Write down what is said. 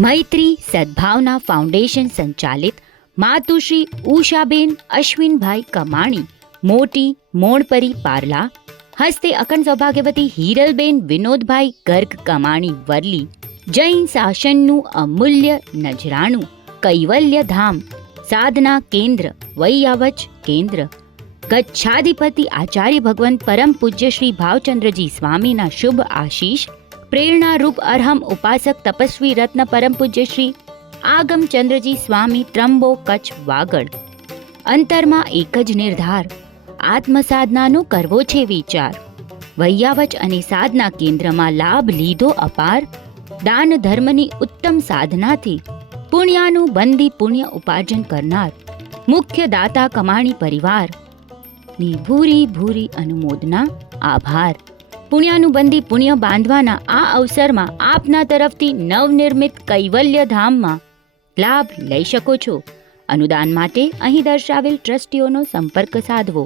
મૈત્રી સદભાવના foundation સંચાલિત માતુશ્રી ઉષાબેન અશ્વિનભાઈ કમાણી, મોટી મોણપરી પાર્લા, હસ્તે અખંડ સૌભાગ્યવતી હિરલબેન વિનોદભાઈ ગર્ગ કમાણી વરલી, જૈન શાસનનું અમૂલ્ય નજરાણું કૈવલ્ય ધામ સાધના કેન્દ્ર વૈયાવચ કેન્દ્ર, ગચ્છાધિપતિ આચાર્ય ભગવંત પરમ પૂજ્ય શ્રી ભાવચંદ્રજી સ્વામીના શુભ આશીષ, પ્રેરણારૂપ અરહમ ઉપાસક તપસ્વી રત્ન પરમ પૂજ્ય શ્રી આગમચંદ્રજી સ્વામી ત્રંબો કચ્છ વાગડ. અંતરમાં એક જ નિર્ધાર, આત્મસાધનાનો કરવો છે વિચાર. વૈયાવચ અને સાધના કેન્દ્રમાં લાભ લીધો અપાર, દાન ધર્મની ઉત્તમ સાધનાથી પુણ્યાનું બંધી પુણ્ય ઉપાર્જન કરનાર મુખ્ય દાતા કમાણી પરિવાર ની ભૂરી ભૂરી અનુમોદના, આભાર. પુણ્યાનુબંધી પુણ્ય બાંધવાના આ અવસરમાં આપના તરફથી નવનિર્મિત કૈવલ્ય ધામમાં લાભ લઈ શકો છો. અનુદાન માટે અહીં દર્શાવેલ ટ્રસ્ટીઓનો સંપર્ક સાધવો.